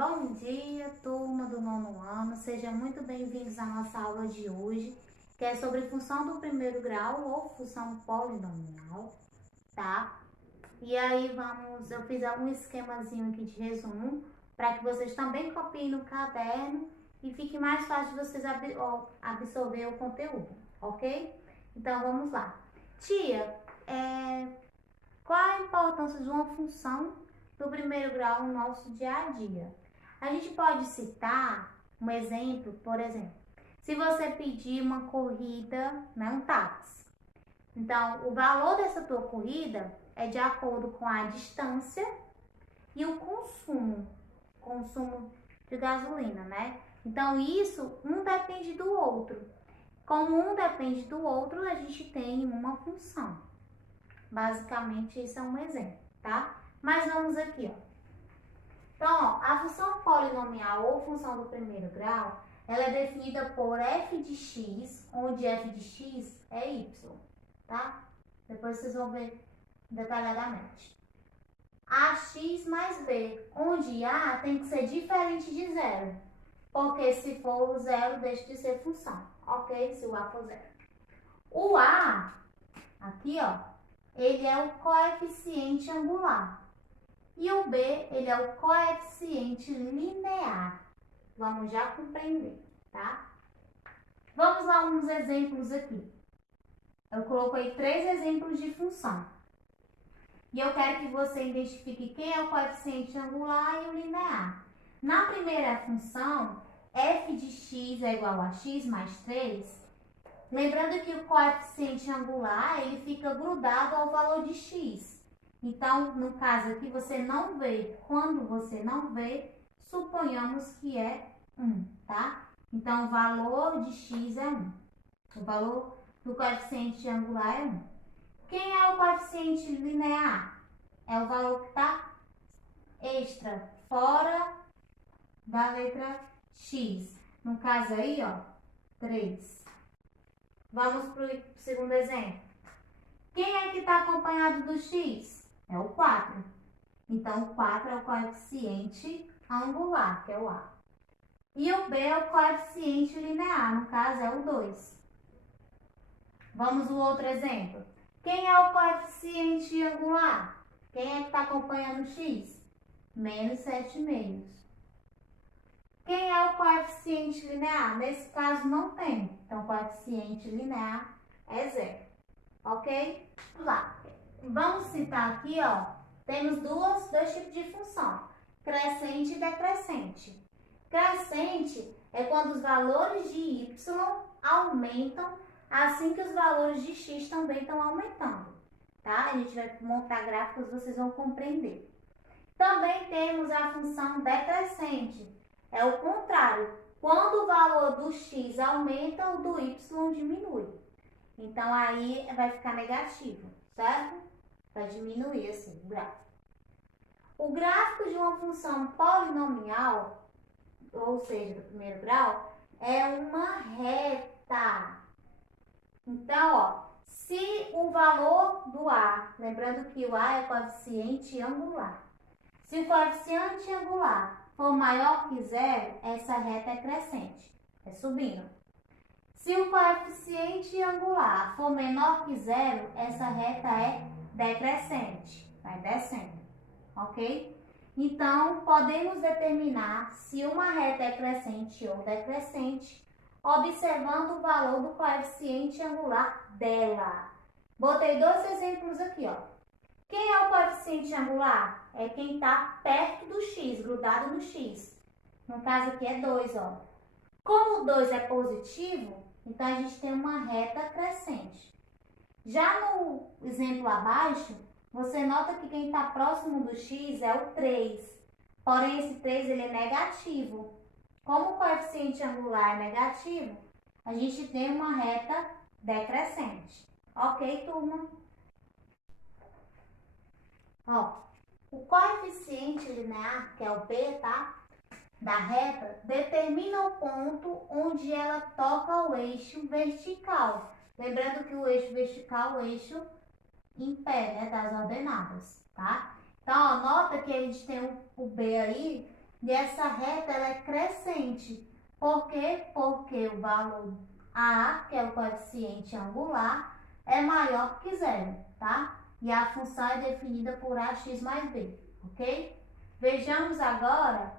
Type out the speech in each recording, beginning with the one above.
Bom dia, turma do nono ano. Sejam muito bem-vindos à nossa aula de hoje, que é sobre função do primeiro grau ou função polinomial, tá? E aí eu fiz um esquemazinho aqui de resumo para que vocês também copiem no caderno e fique mais fácil de vocês absorver o conteúdo, ok? Então vamos lá. Tia, qual a importância de uma função do primeiro grau no nosso dia a dia? A gente pode citar um exemplo, por exemplo, se você pedir uma corrida, né, um táxi. Então, o valor dessa tua corrida é de acordo com a distância e o consumo de gasolina, né? Então, isso um depende do outro. Como um depende do outro, a gente tem uma função. Basicamente, esse é um exemplo, tá? Mas vamos aqui, ó. Então, ó, a função polinomial ou função do primeiro grau, ela é definida por f de x, onde f de x é y, tá? Depois vocês vão ver detalhadamente. Ax mais b, onde a tem que ser diferente de zero, porque se for zero, deixa de ser função, ok? Se o a for zero. O a, aqui, ó, ele é o coeficiente angular. E o B, ele é o coeficiente linear. Vamos já compreender, tá? Vamos lá uns exemplos aqui. Eu coloquei 3 exemplos de função. E eu quero que você identifique quem é o coeficiente angular e o linear. Na primeira função, f de x é igual a x mais 3. Lembrando que o coeficiente angular, ele fica grudado ao valor de x. Então, no caso aqui, você não vê. Quando você não vê, suponhamos que é 1, tá? Então, o valor de x é 1. O valor do coeficiente angular é 1. Quem é o coeficiente linear? É o valor que está extra, fora da letra x. No caso aí, ó, 3. Vamos para o segundo exemplo. Quem é que está acompanhado do x? É o 4. Então, o 4 é o coeficiente angular, que é o A. E o B é o coeficiente linear, no caso é o 2. Vamos ao outro exemplo. Quem é o coeficiente angular? Quem é que está acompanhando o x? Menos 7 meios. Quem é o coeficiente linear? Nesse caso não tem. Então, o coeficiente linear é 0. Ok? Vamos lá. Vamos citar aqui, ó. Temos dois tipos de função, crescente e decrescente. Crescente é quando os valores de y aumentam, assim que os valores de x também estão aumentando, tá? A gente vai montar gráficos, vocês vão compreender. Também temos a função decrescente, é o contrário, quando o valor do x aumenta, o do y diminui. Então, aí vai ficar negativo, certo? Vai diminuir assim o gráfico. O gráfico de uma função polinomial, ou seja, do primeiro grau, é uma reta. Então, ó, se o valor do A, lembrando que o A é coeficiente angular, se o coeficiente angular for maior que zero, essa reta é crescente, é subindo. Se o coeficiente angular for menor que zero, essa reta é decrescente, vai descendo, ok? Então, podemos determinar se uma reta é crescente ou decrescente, observando o valor do coeficiente angular dela. Botei 2 exemplos aqui, ó. Quem é o coeficiente angular? É quem está perto do x, grudado no x. No caso aqui é 2, ó. Como o 2 é positivo, então a gente tem uma reta crescente. Já no exemplo abaixo, você nota que quem está próximo do x é o 3. Porém, esse 3 ele é negativo. Como o coeficiente angular é negativo, a gente tem uma reta decrescente. Ok, turma? Ó, o coeficiente linear, que é o p, tá? Da reta, determina o ponto onde ela toca o eixo vertical. Lembrando que o eixo vertical é o eixo em pé, né, das ordenadas, tá? Então, ó, nota que a gente tem o B aí, E essa reta ela é crescente. Por quê? Porque o valor A, que é o coeficiente angular, é maior que zero, tá? E a função é definida por ax mais b, ok? Vejamos agora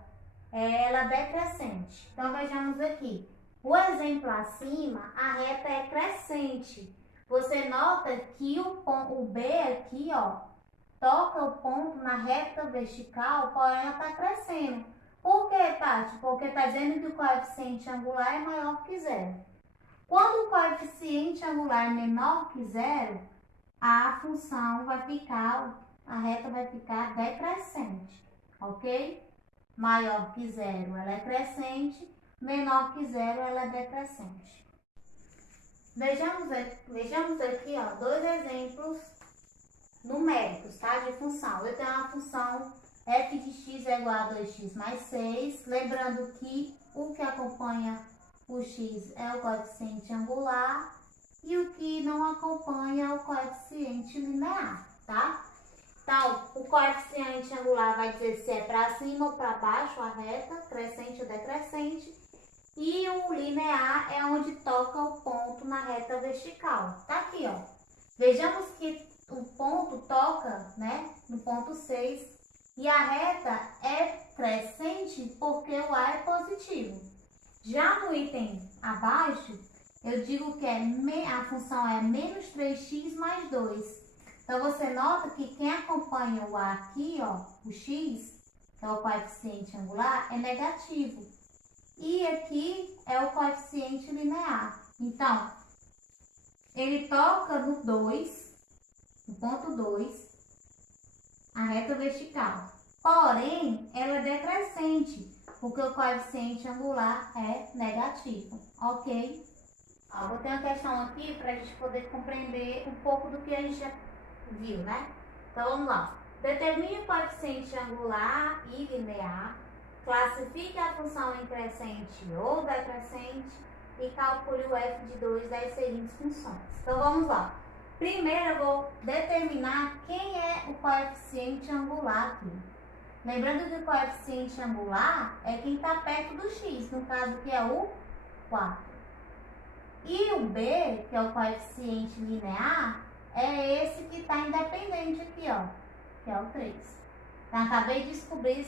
ela decrescente. Então, vejamos aqui. O exemplo acima, a reta é crescente. Você nota que o B aqui, ó, toca o ponto na reta vertical, porém ela está crescendo. Por quê, Tati? Porque está dizendo que o coeficiente angular é maior que zero. Quando o coeficiente angular é menor que zero, a função vai ficar, a reta vai ficar decrescente, ok? Maior que zero, ela é crescente, menor que zero, ela é decrescente. Vejamos aqui, ó, dois exemplos numéricos, tá? De função. Eu tenho uma função f de x é igual a 2x mais 6. Lembrando que o que acompanha o x é o coeficiente angular e o que não acompanha é o coeficiente linear, tá? Então, o coeficiente angular vai dizer se é para cima ou para baixo a reta, crescente ou decrescente. E o linear é onde toca o ponto na reta vertical. Tá aqui, ó. Vejamos que o ponto toca, né, no ponto 6 e a reta é crescente porque o A é positivo. Já no item abaixo, eu digo que a função é menos 3x mais 2. Então, você nota que quem acompanha o A aqui, ó, o x, que é o coeficiente angular, é negativo. E aqui é o coeficiente linear. Então, ele toca no 2, no ponto 2, a reta vertical. Porém, ela é decrescente, porque o coeficiente angular é negativo, ok? Ó, vou ter uma questão aqui para a gente poder compreender um pouco do que a gente já viu, né? Então, vamos lá. Determine o coeficiente angular e linear, classifique a função em crescente ou decrescente e calcule o f de 2 das seguintes funções. Então, vamos lá. Primeiro, eu vou determinar quem é o coeficiente angular aqui. Lembrando que o coeficiente angular é quem está perto do x, no caso que é o 4. E o b, que é o coeficiente linear, é esse que está independente aqui, ó, que é o 3. Então, acabei de descobrir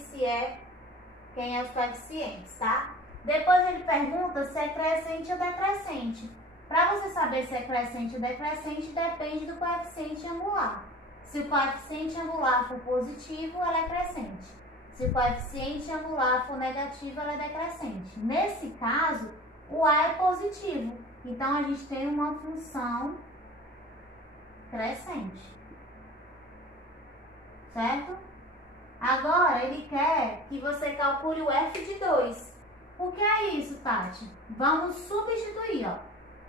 quem é os coeficientes, tá? Depois ele pergunta se é crescente ou decrescente. Para você saber se é crescente ou decrescente, depende do coeficiente angular. Se o coeficiente angular for positivo, ela é crescente. Se o coeficiente angular for negativo, ela é decrescente. Nesse caso, o A é positivo. Então, a gente tem uma função crescente. Certo? Agora, ele quer que você calcule o f de 2. O que é isso, Tati? Vamos substituir, ó.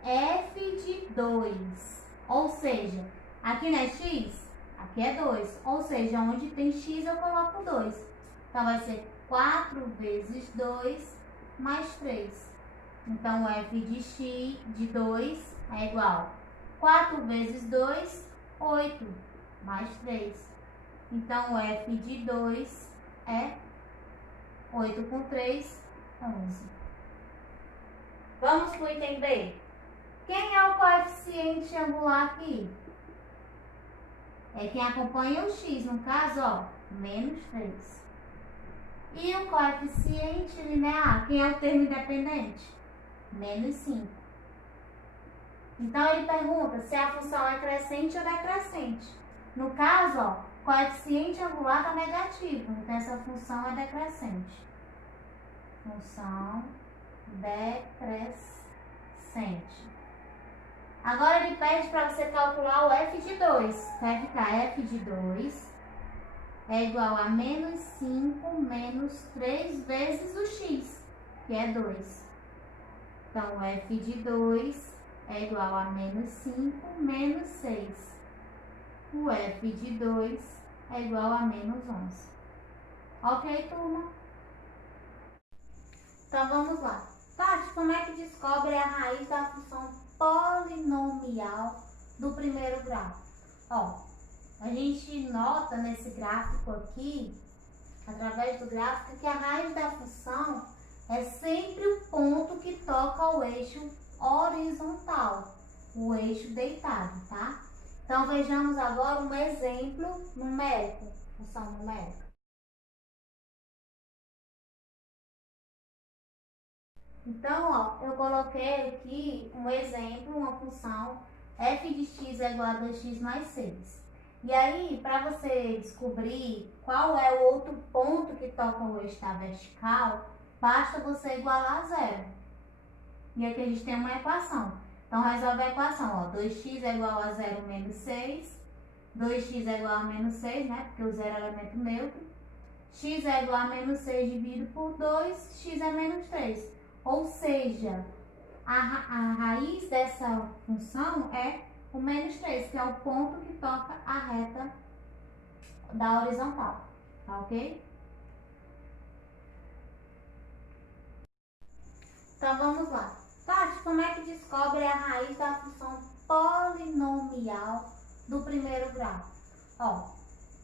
F de 2. Ou seja, aqui não é x? Aqui é 2. Ou seja, onde tem x eu coloco 2. Então, vai ser 4 vezes 2 mais 3. Então, o f de x de 2 é igual a 4 vezes 2, 8, mais 3. Então, o f de 2 é 8 com 3, 11. Vamos para o item B. Quem é o coeficiente angular aqui? É quem acompanha o x, no caso, ó, menos 3. E o coeficiente linear, quem é o termo independente? Menos 5. Então, ele pergunta se a função é crescente ou decrescente. No caso, ó, o coeficiente angular está negativo, então essa função é decrescente. Função decrescente. Agora, ele pede para você calcular o f de 2. Vai ficar f de 2 é igual a menos 5 menos 3 vezes o x, que é 2. Então, o f de 2 é igual a menos 5 menos 6. O f de 2 é igual a menos 11. Ok, turma? Então, vamos lá. Tati, como é que descobre a raiz da função polinomial do primeiro grau? Ó, a gente nota nesse gráfico aqui através do gráfico, que a raiz da função é sempre o ponto que toca ao eixo horizontal, o eixo deitado, tá? Então, vejamos agora um exemplo numérico, função numérica. Então, ó, eu coloquei aqui um exemplo, uma função f de x é igual a 2x mais 6. E aí, para você descobrir qual é o outro ponto que toca o eixo da vertical, basta você igualar a zero. E aqui a gente tem uma equação. Então, resolve a equação, ó, 2x é igual a 0 menos 6, 2x é igual a menos 6, né, porque o zero é elemento neutro, x é igual a menos 6 dividido por 2, x é menos 3. Ou seja, a raiz dessa função é o menos 3, que é o ponto que toca a reta da horizontal, tá ok? Então vamos lá. Tati, como é que descobre a raiz da função polinomial do primeiro grau? Ó,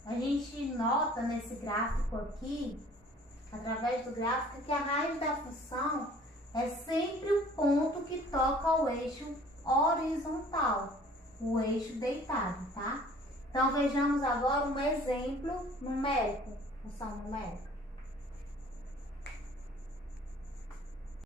a gente nota nesse gráfico aqui, através do gráfico, que a raiz da função é sempre o ponto que toca ao eixo horizontal, o eixo deitado, tá? Então, vejamos agora um exemplo numérico, função numérica.